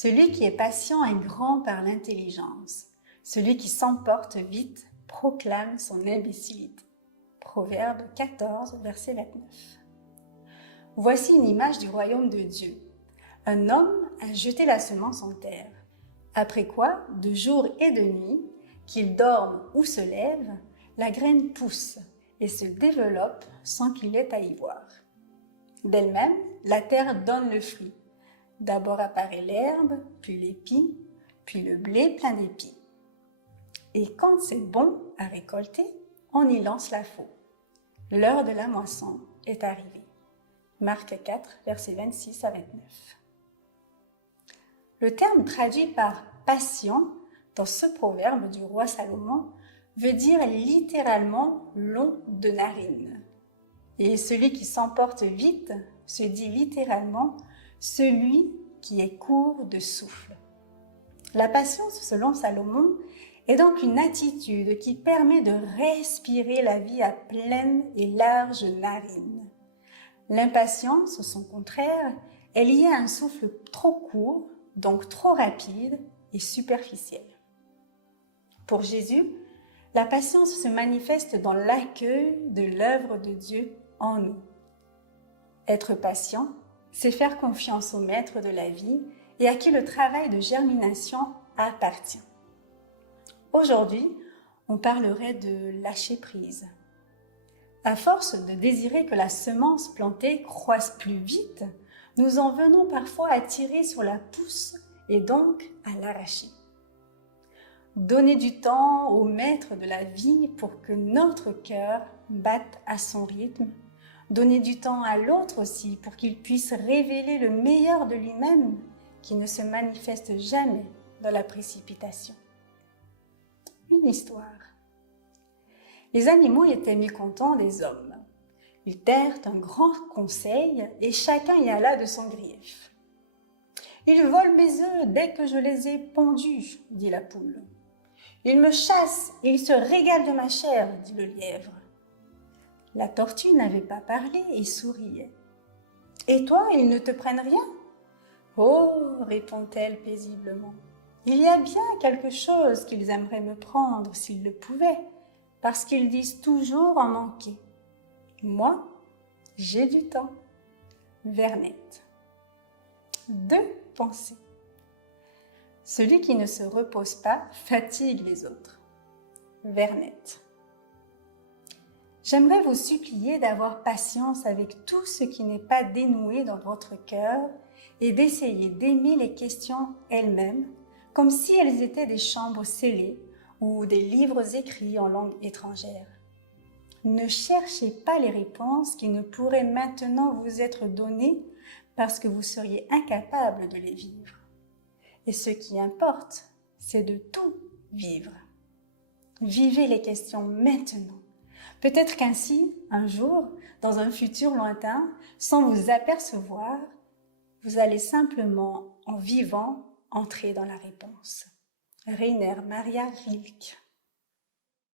Celui qui est patient est grand par l'intelligence. Celui qui s'emporte vite proclame son imbécilité. Proverbe 14, verset 29. Voici une image du royaume de Dieu. Un homme a jeté la semence en terre. Après quoi, de jour et de nuit, qu'il dorme ou se lève, la graine pousse et se développe sans qu'il ait à y voir. D'elle-même, la terre donne le fruit. D'abord apparaît l'herbe, puis l'épi, puis le blé plein d'épis. Et quand c'est bon à récolter, on y lance la faux. L'heure de la moisson est arrivée. Marc 4, versets 26 à 29. Le terme traduit par « patient » dans ce proverbe du roi Salomon veut dire littéralement « long de narine ». Et celui qui s'emporte vite se dit littéralement « celui qui est court de souffle ». La patience, selon Salomon, est donc une attitude qui permet de respirer la vie à pleines et larges narines. L'impatience, son contraire, est liée à un souffle trop court, donc trop rapide et superficiel. Pour Jésus, la patience se manifeste dans l'accueil de l'œuvre de Dieu en nous. Être patient, c'est faire confiance au maître de la vie et à qui le travail de germination appartient. Aujourd'hui, on parlerait de lâcher prise. À force de désirer que la semence plantée croisse plus vite, nous en venons parfois à tirer sur la pousse et donc à l'arracher. Donner du temps au maître de la vie pour que notre cœur batte à son rythme. Donner du temps à l'autre aussi pour qu'il puisse révéler le meilleur de lui-même qui ne se manifeste jamais dans la précipitation. Une histoire. Les animaux étaient mécontents des hommes. Ils tinrent un grand conseil et chacun y alla de son grief. « Ils volent mes œufs dès que je les ai pondus, dit la poule. Ils me chassent et ils se régalent de ma chair, dit le lièvre. La tortue n'avait pas parlé et souriait. Et toi, ils ne te prennent rien ? Oh, répond-elle paisiblement. Il y a bien quelque chose qu'ils aimeraient me prendre s'ils le pouvaient, parce qu'ils disent toujours en manquer. Moi, j'ai du temps. Vernette. 2 pensées. Celui qui ne se repose pas fatigue les autres. Vernette. J'aimerais vous supplier d'avoir patience avec tout ce qui n'est pas dénoué dans votre cœur et d'essayer d'aimer les questions elles-mêmes comme si elles étaient des chambres scellées ou des livres écrits en langue étrangère. Ne cherchez pas les réponses qui ne pourraient maintenant vous être données parce que vous seriez incapable de les vivre. Et ce qui importe, c'est de tout vivre. Vivez les questions maintenant. Peut-être qu'ainsi, un jour, dans un futur lointain, sans vous apercevoir, vous allez simplement, en vivant, entrer dans la réponse. Rainer Maria Rilke.